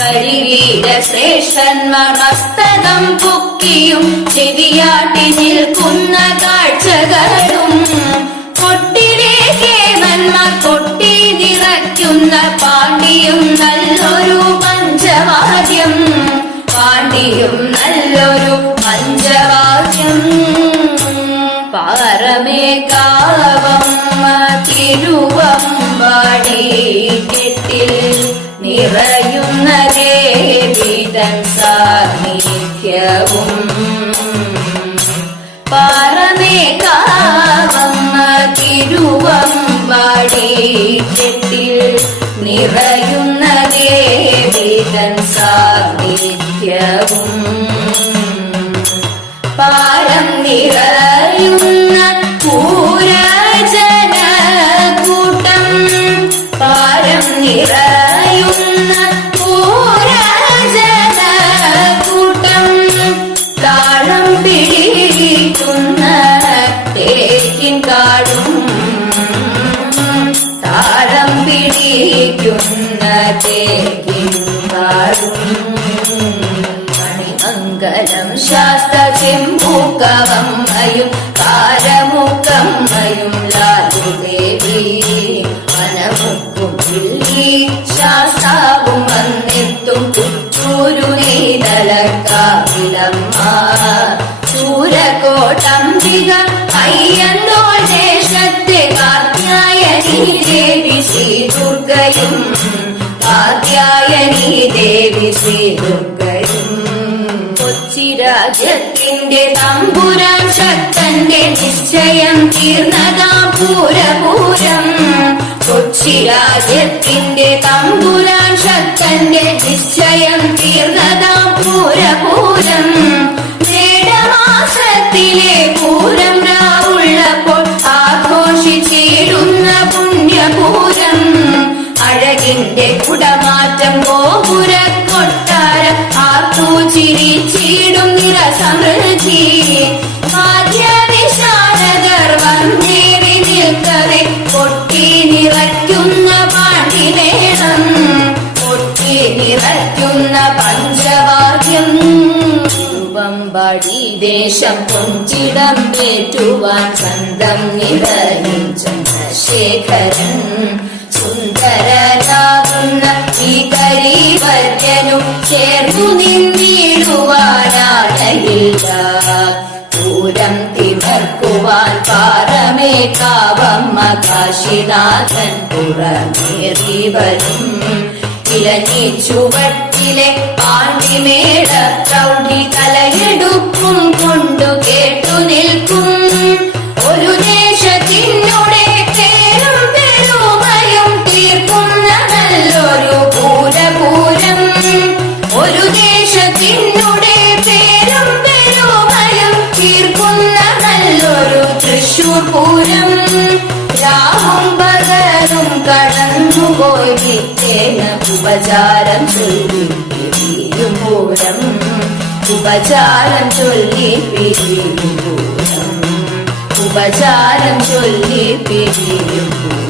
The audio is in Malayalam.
കരിവീര ശ്രേഷ്ഠന്മാർ മസ്തകം പൊക്കിയും ചെവിയാട്ടി നിൽക്കുന്ന കാഴ്ചകളും. കൊട്ടിലെ കേവന്മാർ കൊട്ടി നിറയ്ക്കുന്ന പാണ്ഡിയും നല്ലൊരു പഞ്ചവാദ്യം. പാണ്ഡിയും നല്ലൊരു പഞ്ചവാദ്യം. പാറമേകാവമ്മ തിരുവമ്പാടി കെട്ടിൽ നിറയുന്ന ദേവിതൻ സാന്നിധ്യവും പാറമേകാവമ്മ തിരുവമ്പാടി കെട്ടിൽ നിറയുന്ന ദേവിതൻ സാന്നിധ്യവും പാരം നിറയുന്ന കാടും താളം പിടിക്കുന്ന തേക്കിൻ കാടും മണിമംഗലം ശാസ്ത്ര ചെമ്പൂക്കവമ്മയും കാരമുക്കമ്മയും ലാലുദേവി മനമുക്കും പിള്ളി ശാസ്താവും വന്നെത്തും പുറ്റൂരു നീതലക്കാവിലമ്മ സൂരകോട്ടംബിക അയ്യന്തോൾ ദേശത്തെ കാർത്യായനി ദേവി ശ്രീദുർഗയും കാർത്യായനി ദേവി ശ്രീദുർഗയും കൊച്ചി രാജ്യത്തിന്റെ തമ്പുരാൻ ശക്തന്റെ നിശ്ചയം തീർന്നതാ പൂരപൂരം. കൊച്ചി രാജ്യത്തിന്റെ തമ്പുരാൻ ശക്തന്റെ നിശ്ചയം തീർന്നതാ പൂരപൂരം. മേടമാസത്തിലെ അഴകിന്റെ കുടമാറ്റം ഗോപുര കൊട്ടാര ആർക്കു ചിരിച്ചിടും നിര സമൃദ്ധി വമ്പാടി ദേശം കൊഞ്ചിടം പേറ്റുവാൻ സ്വന്തം നിറയും ചന്ദ്രശേഖരൻ. സുന്ദരനാകുന്ന പൂരം തിമർക്കുവാൻ പാറമേ കാവമ്മ കാശിനാഥൻ പുറമേറി വരും. ഇലഞ്ഞി ചുവട്ടിലെ പാണ്ടിമേട പ്രൗഢി തലയെടുക്കും കൊണ്ടു കടന്നുപോയി വിത്തേന ഉപചാരം ചൊല്ലി പിരിയും പൂരം. ഉപചാരം ചൊല്ലി പിരിയും പൂരം. ഉപചാരം ചൊല്ലി പിരിയും പൂരം.